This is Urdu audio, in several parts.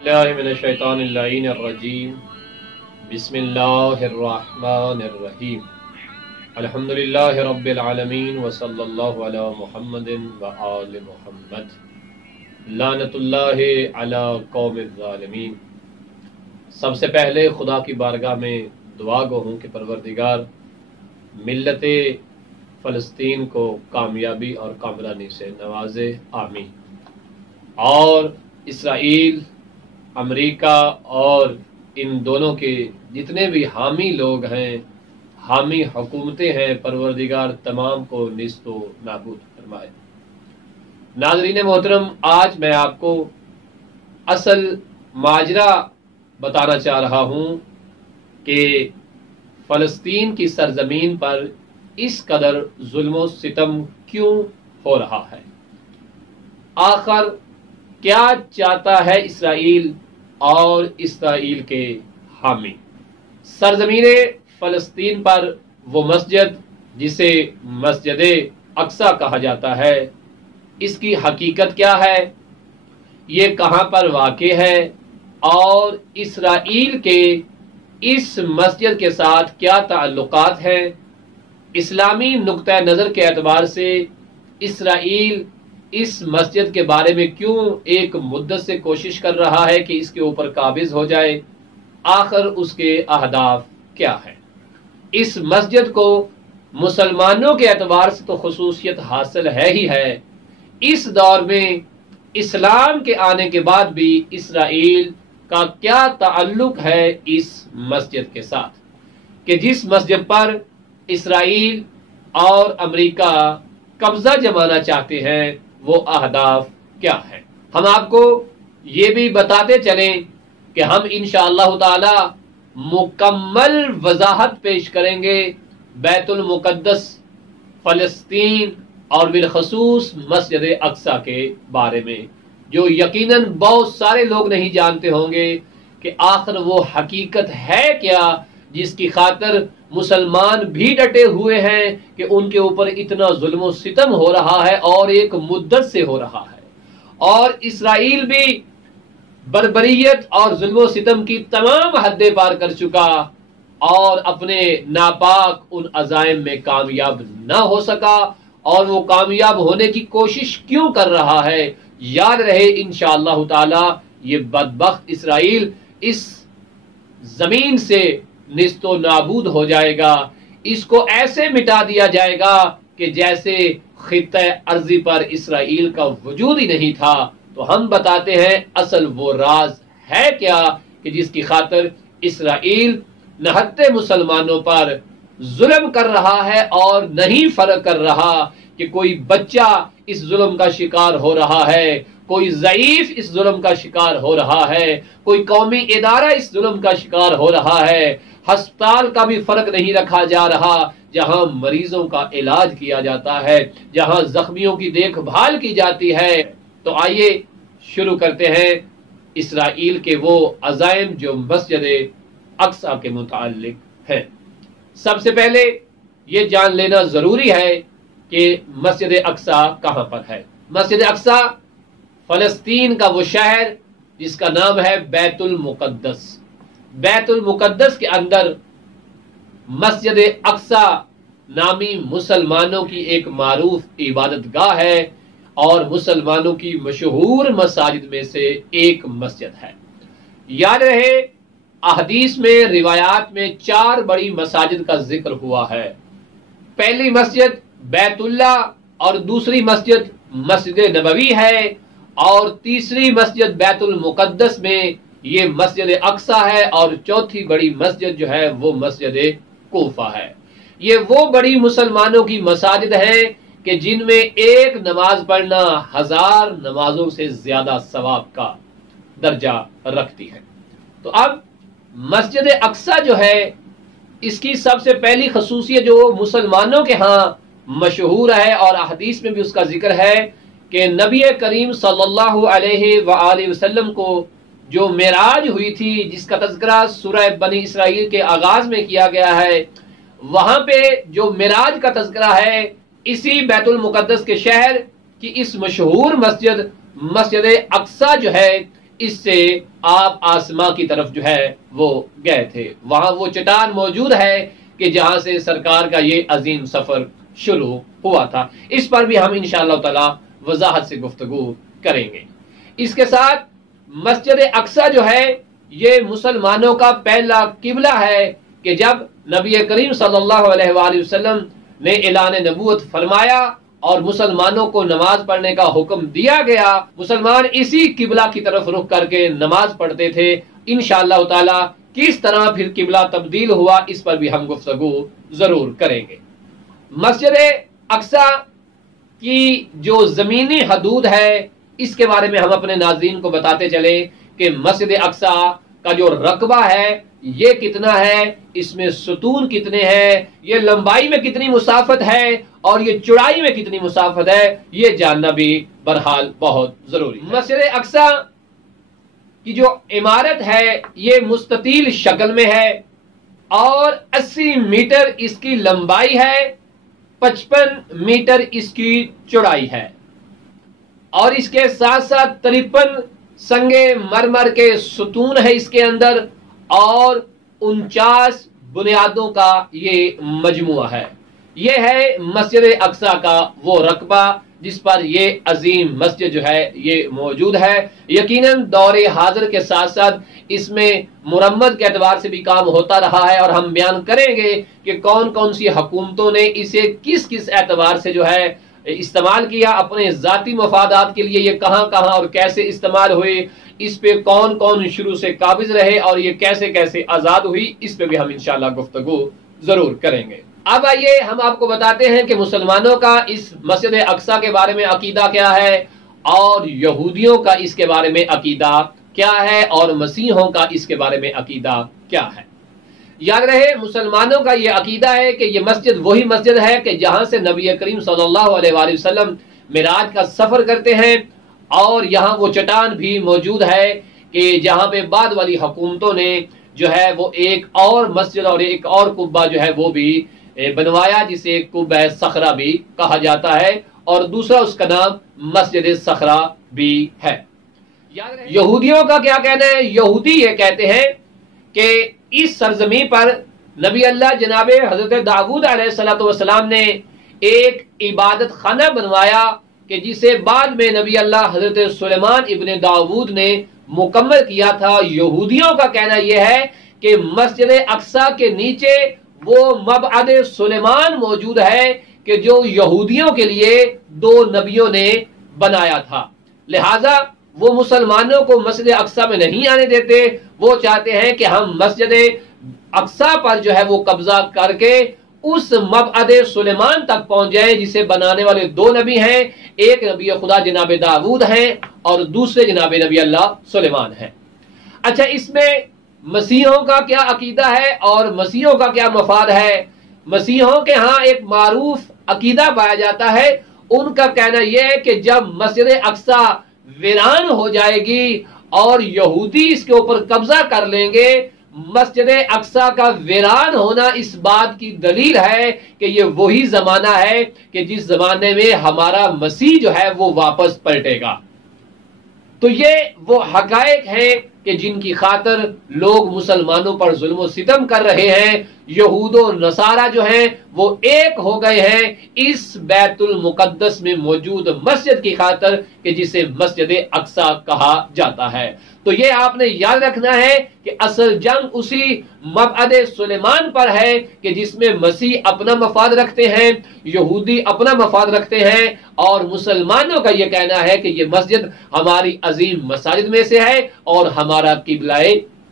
اللہ من الشیطان اللعین الرجیم بسم اللہ الرحمن الرحیم الحمدللہ رب العالمین وصلی اللہ علی محمد وآل محمد لعنت اللہ علی قوم الظالمین۔ سب سے پہلے خدا کی بارگاہ میں دعا گو ہوں کہ پروردگار ملت فلسطین کو کامیابی اور کامرانی سے نوازے، آمین۔ اور اسرائیل، امریکہ اور ان دونوں کے جتنے بھی حامی لوگ ہیں، حامی حکومتیں ہیں، پروردگار تمام کو نیست و نابود فرمائے۔ ناظرین محترم، آج میں آپ کو اصل ماجرا بتانا چاہ رہا ہوں کہ فلسطین کی سرزمین پر اس قدر ظلم و ستم کیوں ہو رہا ہے، آخر کیا چاہتا ہے اسرائیل اور اسرائیل کے حامی۔ سرزمین فلسطین پر وہ مسجد جسے مسجد اقصی کہا جاتا ہے، اس کی حقیقت کیا ہے، یہ کہاں پر واقع ہے اور اسرائیل کے اس مسجد کے ساتھ کیا تعلقات ہیں۔ اسلامی نقطہ نظر کے اعتبار سے اسرائیل اس مسجد کے بارے میں کیوں ایک مدت سے کوشش کر رہا ہے کہ اس کے اوپر قابض ہو جائے، آخر اس کے اہداف کیا ہے۔ اس مسجد کو مسلمانوں کے اعتبار سے تو خصوصیت حاصل ہے ہی ہے، اس دور میں اسلام کے آنے کے بعد بھی اسرائیل کا کیا تعلق ہے اس مسجد کے ساتھ، کہ جس مسجد پر اسرائیل اور امریکہ قبضہ جمانا چاہتے ہیں وہ اہداف کیا ہے۔ ہم آپ کو یہ بھی بتاتے چلیں کہ ہم انشاءاللہ تعالی مکمل وضاحت پیش کریں گے بیت المقدس، فلسطین اور بالخصوص مسجد اقصی کے بارے میں، جو یقیناً بہت سارے لوگ نہیں جانتے ہوں گے کہ آخر وہ حقیقت ہے کیا جس کی خاطر مسلمان بھی ڈٹے ہوئے ہیں کہ ان کے اوپر اتنا ظلم و ستم ہو رہا ہے اور ایک مدت سے ہو رہا ہے، اور اسرائیل بھی بربریت اور ظلم و ستم کی تمام حدیں پار کر چکا اور اپنے ناپاک ان عزائم میں کامیاب نہ ہو سکا، اور وہ کامیاب ہونے کی کوشش کیوں کر رہا ہے۔ یاد رہے انشاءاللہ تعالی یہ بدبخت اسرائیل اس زمین سے نیست و نابود ہو جائے گا، اس کو ایسے مٹا دیا جائے گا کہ جیسے خطہ ارضی پر اسرائیل کا وجود ہی نہیں تھا۔ تو ہم بتاتے ہیں اصل وہ راز ہے کیا کہ جس کی خاطر اسرائیل نہتے مسلمانوں پر ظلم کر رہا ہے، اور نہیں فرق کر رہا کہ کوئی بچہ اس ظلم کا شکار ہو رہا ہے، کوئی ضعیف اس ظلم کا شکار ہو رہا ہے، کوئی قومی ادارہ اس ظلم کا شکار ہو رہا ہے، ہسپتال کا بھی فرق نہیں رکھا جا رہا جہاں مریضوں کا علاج کیا جاتا ہے، جہاں زخمیوں کی دیکھ بھال کی جاتی ہے۔ تو آئیے شروع کرتے ہیں اسرائیل کے وہ عزائم جو مسجد اقصی کے متعلق ہیں۔ سب سے پہلے یہ جان لینا ضروری ہے کہ مسجد اقصی کہاں پر ہے۔ مسجد اقصی فلسطین کا وہ شہر جس کا نام ہے بیت المقدس۔ بیت المقدس کے اندر مسجد اقصی نامی مسلمانوں کی ایک معروف عبادت گاہ ہے اور مسلمانوں کی مشہور مساجد میں سے ایک مسجد ہے۔ یاد رہے احادیث میں، روایات میں 4 بڑی مساجد کا ذکر ہوا ہے۔ پہلی مسجد بیت اللہ، اور دوسری مسجد مسجد نبوی ہے، اور تیسری مسجد بیت المقدس میں یہ مسجد اقصی ہے، اور چوتھی بڑی مسجد جو ہے وہ مسجد کوفہ ہے۔ یہ وہ بڑی مسلمانوں کی مساجد ہیں کہ جن میں ایک نماز پڑھنا 1000 نمازوں سے زیادہ ثواب کا درجہ رکھتی ہے۔ تو اب مسجد اقصی جو ہے، اس کی سب سے پہلی خصوصیت جو مسلمانوں کے ہاں مشہور ہے اور احادیث میں بھی اس کا ذکر ہے کہ نبی کریم صلی اللہ علیہ وآلہ وسلم کو جو معراج ہوئی تھی، جس کا تذکرہ سورہ بنی اسرائیل کے آغاز میں کیا گیا ہے، وہاں پہ جو معراج کا تذکرہ ہے اسی بیت المقدس کے شہر کی اس مشہور مسجد اقصی جو ہے، اس سے آپ آسمان کی طرف جو ہے وہ گئے تھے. وہاں وہ چٹان موجود ہے کہ جہاں سے سرکار کا یہ عظیم سفر شروع ہوا تھا. اس پر بھی ہم انشاءاللہ تعالی وضاحت سے گفتگو کریں گے. اس کے ساتھ مسجد اقصی جو ہے یہ مسلمانوں کا پہلا قبلہ ہے کہ جب نبی کریم صلی اللہ علیہ وآلہ وسلم نے اعلان نبوت فرمایا اور مسلمانوں کو نماز پڑھنے کا حکم دیا گیا، مسلمان اسی قبلہ کی طرف رخ کر کے نماز پڑھتے تھے. انشاءاللہ تعالی کس طرح پھر قبلہ تبدیل ہوا اس پر بھی ہم گفتگو ضرور کریں گے. مسجد اقصی کی جو زمینی حدود ہے اس کے بارے میں ہم اپنے ناظرین کو بتاتے چلے کہ مسجد اقصی کا جو رقبہ ہے یہ کتنا ہے، اس میں ستون کتنے ہیں، یہ لمبائی میں کتنی مسافت ہے اور یہ چوڑائی میں کتنی مسافت ہے، یہ جاننا بھی بہرحال بہت ضروری ہے. مسجد اقصی کی جو عمارت ہے یہ مستطیل شکل میں ہے اور 80 میٹر اس کی لمبائی ہے، 55 میٹر اس کی چوڑائی ہے اور اس کے ساتھ ساتھ 53 سنگے مرمر کے ستون ہے اس کے اندر اور 49 بنیادوں کا یہ مجموعہ ہے. یہ ہے مسجد اقصی کا وہ رقبہ جس پر یہ عظیم مسجد جو ہے یہ موجود ہے. یقیناً دور حاضر کے ساتھ ساتھ اس میں مرمت کے اعتبار سے بھی کام ہوتا رہا ہے اور ہم بیان کریں گے کہ کون کون سی حکومتوں نے اسے کس کس اعتبار سے جو ہے استعمال کیا، اپنے ذاتی مفادات کے لیے یہ کہاں کہاں اور کیسے استعمال ہوئے، اس پہ کون کون شروع سے قابض رہے اور یہ کیسے کیسے آزاد ہوئی، اس پہ بھی ہم انشاءاللہ گفتگو ضرور کریں گے. اب آئیے ہم آپ کو بتاتے ہیں کہ مسلمانوں کا اس مسجد اقصی کے بارے میں عقیدہ کیا ہے اور یہودیوں کا اس کے بارے میں عقیدہ کیا ہے اور مسیحوں کا اس کے بارے میں عقیدہ کیا ہے. یاد رہے مسلمانوں کا یہ عقیدہ ہے کہ یہ مسجد وہی مسجد ہے کہ جہاں سے نبی کریم صلی اللہ علیہ وآلہ وسلم معراج کا سفر کرتے ہیں اور یہاں وہ چٹان بھی موجود ہے کہ جہاں پہ بعد والی حکومتوں نے جو ہے وہ ایک اور مسجد اور ایک اور قبہ جو ہے وہ بھی بنوایا جسے قبہ صخرہ بھی کہا جاتا ہے اور دوسرا اس کا نام مسجد صخرہ بھی ہے. یہودیوں کا کیا کہنا ہے؟ یہودی یہ کہتے ہیں کہ اس سرزمین پر نبی اللہ جناب حضرت داؤد علیہ السلام نے ایک عبادت خانہ بنوایا کہ جسے بعد میں نبی اللہ حضرت سلیمان ابن داؤد نے مکمل کیا تھا. یہودیوں کا کہنا یہ ہے کہ مسجد اقصی کے نیچے وہ مبعد سلیمان موجود ہے کہ جو یہودیوں کے لیے 2 نبیوں نے بنایا تھا. لہذا وہ مسلمانوں کو مسجد اقصی میں نہیں آنے دیتے، وہ چاہتے ہیں کہ ہم مسجد اقصی پر جو ہے وہ قبضہ کر کے اس مبعد سلیمان تک پہنچ جائیں جسے بنانے والے 2 نبی ہیں، ایک نبی خدا جناب داؤد ہیں اور دوسرے جناب نبی اللہ سلیمان ہیں. اچھا، اس میں مسیحوں کا کیا عقیدہ ہے اور مسیحوں کا کیا مفاد ہے؟ مسیحوں کے ہاں ایک معروف عقیدہ پایا جاتا ہے. ان کا کہنا یہ ہے کہ جب مسجد اقصی ویران ہو جائے گی اور یہودی اس کے اوپر قبضہ کر لیں گے، مسجد اقصی کا ویران ہونا اس بات کی دلیل ہے کہ یہ وہی زمانہ ہے کہ جس زمانے میں ہمارا مسیح جو ہے وہ واپس پلٹے گا. تو یہ وہ حقائق ہیں کہ جن کی خاطر لوگ مسلمانوں پر ظلم و ستم کر رہے ہیں. یہود و نصارہ جو ہیں وہ ایک ہو گئے ہیں اس بیت المقدس میں موجود مسجد کی خاطر کہ جسے مسجد اقصی کہا جاتا ہے. تو یہ آپ نے یاد رکھنا ہے کہ اصل جنگ اسی مبعد سلیمان پر ہے کہ جس میں مسیح اپنا مفاد رکھتے ہیں، یہودی اپنا مفاد رکھتے ہیں اور مسلمانوں کا یہ کہنا ہے کہ یہ مسجد ہماری عظیم مساجد میں سے ہے اور ہمارا قبلہ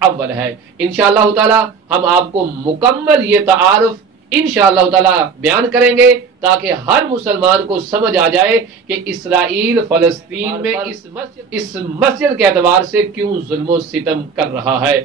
اول ہے. انشاءاللہ تعالی ہم آپ کو مکمل یہ تعارف انشاءاللہ تعالی بیان کریں گے تاکہ ہر مسلمان کو سمجھ آ جائے کہ اسرائیل فلسطین میں اس مسجد کے اعتبار سے کیوں ظلم و ستم کر رہا ہے.